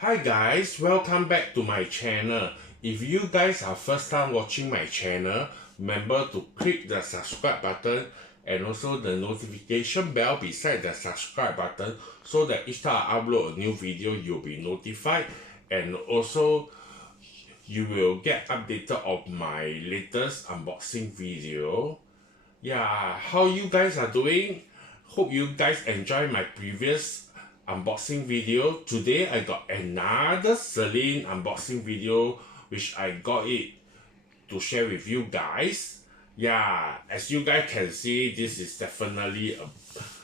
Hi guys, welcome back to my channel. If you guys are first time watching my channel, remember to click the subscribe button and also the notification bell beside the subscribe button so that each time I upload a new video you'll be notified, and also you will get updated of my latest unboxing video. Yeah, how you guys are doing? Hope you guys enjoy my previous unboxing video. Today I got another Celine unboxing video which I got it to share with you guys. Yeah, as you guys can see, this is definitely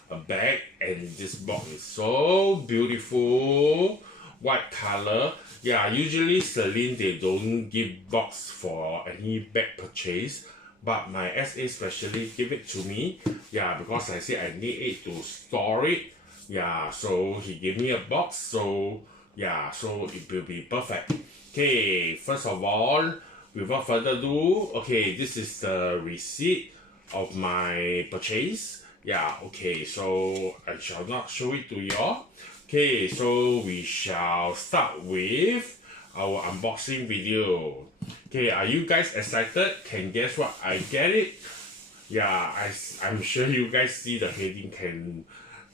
a bag, and this box is so beautiful, white color. Yeah, usually Celine they don't give box for any bag purchase, but my SA specially give it to me. Yeah, because I say I need it to store it. Yeah, so he gave me a box, so yeah, so it will be perfect. Okay, first of all, without further ado, okay, this is the receipt of my purchase. Yeah, okay, so I shall not show it to you all. Okay, so we shall start with our unboxing video. Okay, are you guys excited? Can guess what I get it? Yeah, I'm sure you guys see the heading can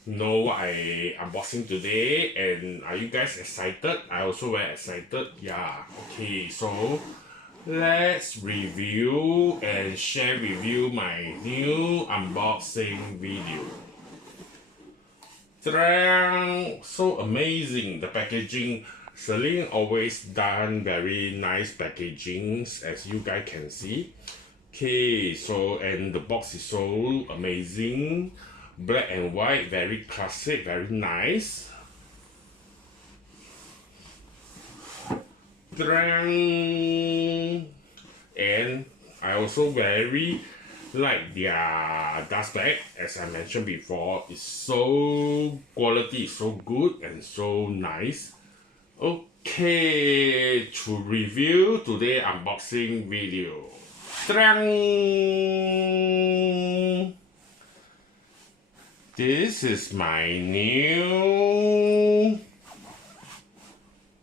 know what I unboxing today. And are you guys excited? I also very excited. Yeah, okay, so let's review and share with you my new unboxing video. Ta-da! So amazing, the packaging. Celine always done very nice packagings, as you guys can see. Okay, so and the box is so amazing, black and white, very classic, very nice. And I also very like their dust bag. As I mentioned before, it's so quality, so good and so nice. Okay, to review today unboxing video. This is my new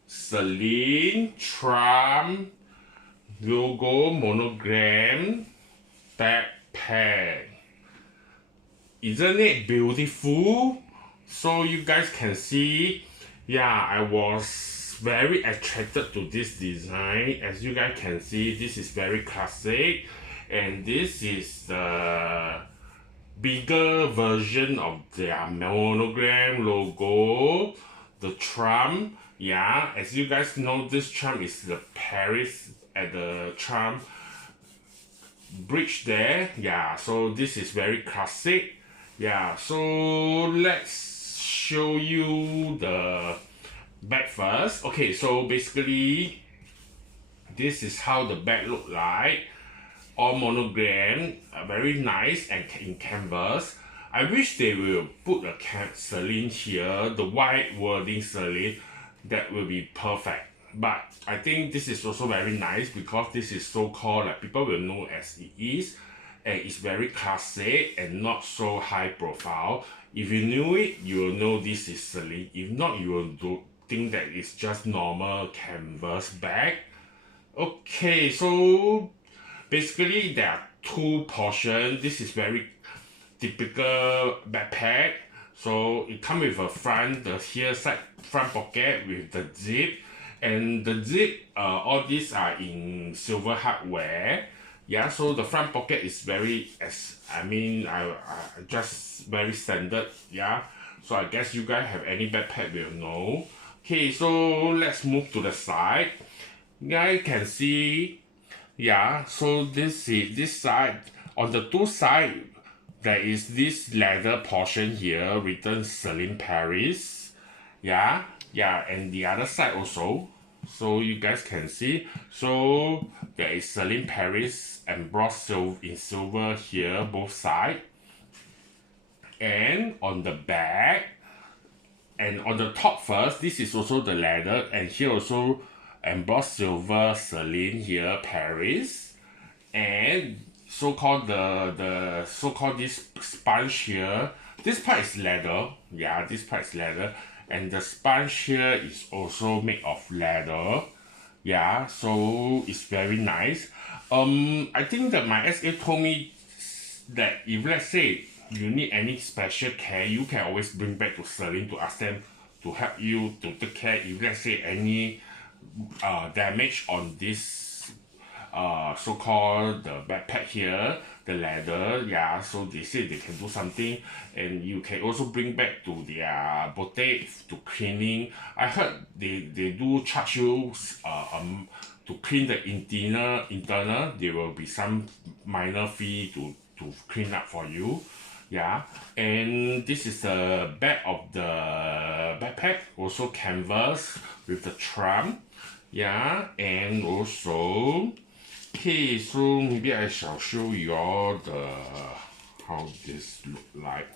Celine Triomphe logo monogram backpack. Isn't it beautiful? So you guys can see, yeah, I was very attracted to this design. As you guys can see, this is very classic, and this is the bigger version of their monogram logo, the Trump. Yeah, as you guys know, this Trump is the Paris at the Trump bridge there. Yeah, so this is very classic. Yeah, so let's show you the bag first. Okay, so basically this is how the bag look like. All monogram, very nice and in canvas. I wish they will put a Celine here, the white wording Celine. That will be perfect. But I think this is also very nice because this is so called, like people will know as it is, and it's very classic and not so high profile. If you knew it, you will know this is Celine. If not, you will think that it's just normal canvas bag. Okay, so basically there are two portions. This is very typical backpack. So it comes with a front, the here side front pocket with the zip, and the zip, all these are in silver hardware. Yeah, so the front pocket is very, I just very standard. Yeah, so I guess you guys have any backpack will know. Okay, so let's move to the side. You guys can see, yeah, so this is this side. On the two side there is this leather portion here written Celine Paris. Yeah, and the other side also, so you guys can see, so there is Celine Paris embossed in silver here both sides. And on the back and on the top first, this is also the leather, and here also embossed silver Celine here Paris. And so-called the so-called this sponge here, this part is leather. Yeah, this part is leather, and the sponge here is also made of leather. Yeah, so it's very nice. I think that my SA told me that if let's say you need any special care, you can always bring back to Celine to ask them to help you to take care if let's say any damage on this so-called the backpack here, the leather. Yeah, so they say they can do something, and you can also bring back to their boutique to cleaning. I heard they do charge you to clean the internal there will be some minor fee to clean up for you. Yeah, and this is the back of the backpack, also canvas with the Triomphe. Yeah, and also okay, so maybe I shall show you all the how this look like.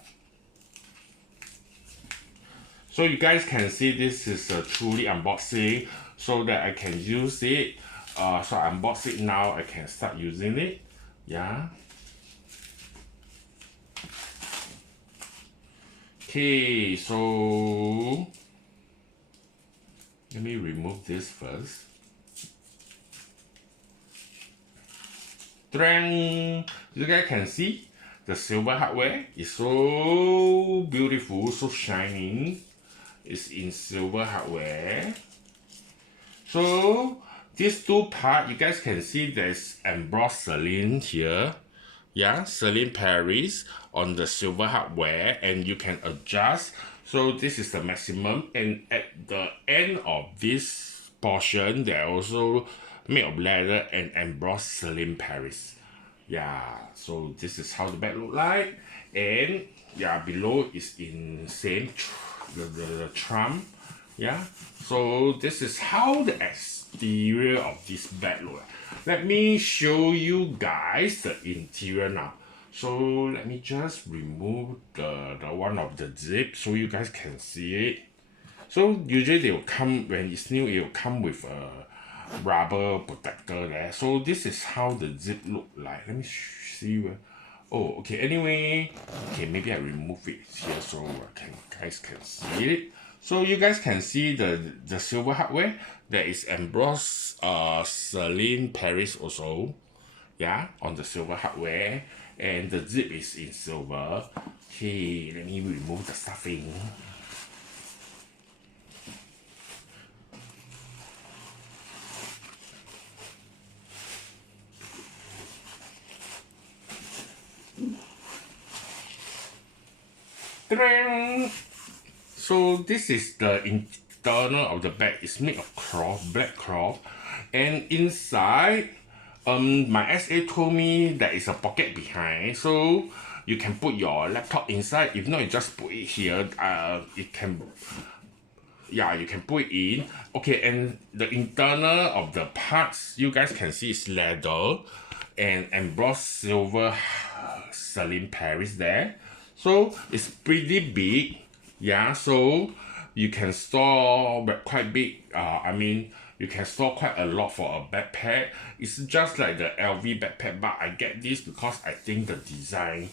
So you guys can see this is a truly unboxing so that I can use it. So I unbox it now, I can start using it. Yeah. Okay, so let me remove this first. You guys can see the silver hardware is so beautiful, so shining. It's in silver hardware. So these two parts, you guys can see there's embossed Celine here. Yeah, Celine Paris on the silver hardware, and you can adjust. So this is the maximum, and at the end of this portion, they're also made of leather and embossed Celine Paris. Yeah, so this is how the bag look like, and yeah, below is in same the Trump. Yeah, so this is how the exterior of this bag look like. Let me show you guys the interior now. So let me just remove the one of the zip so you guys can see it. So usually they will come, when it's new, it will come with a rubber protector there. So this is how the zip look like. Let me see where. Oh, okay, anyway, okay, maybe I remove it here so guys can see it. So you guys can see the silver hardware that is embossed Celine Paris also. Yeah, on the silver hardware, and the zip is in silver. Okay, let me remove the stuffing. So this is the internal of the bag. It's made of cloth, black cloth, and inside, my SA told me there is a pocket behind, so you can put your laptop inside. If not, you just put it here. It can, yeah, you can put it in. Okay, and the internal of the parts, you guys can see it's leather and embossed silver Celine Paris there. So it's pretty big. Yeah, so you can store quite big. I mean, you can store quite a lot for a backpack. It's just like the LV backpack, but I get this because I think the design,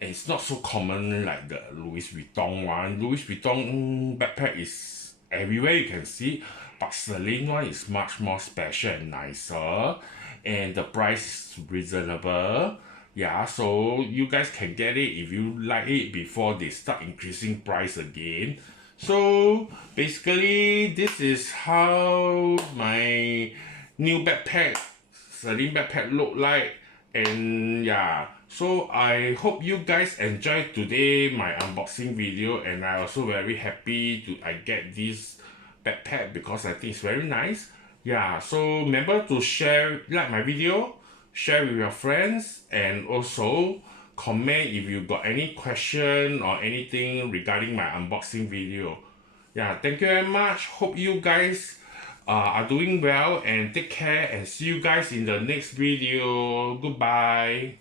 and it's not so common like the Louis Vuitton one. Louis Vuitton backpack is everywhere you can see, but Celine one is much more special and nicer, and the price is reasonable. Yeah, so you guys can get it if you like it before they start increasing price again. So basically this is how my new backpack, Celine backpack look like. And yeah, so I hope you guys enjoyed today my unboxing video, and I also very happy I get this backpack because I think it's very nice. Yeah, so remember to like my video, share with your friends, and also comment if you got any question or anything regarding my unboxing video. Yeah, thank you very much. Hope you guys are doing well, and take care, and see you guys in the next video. Goodbye.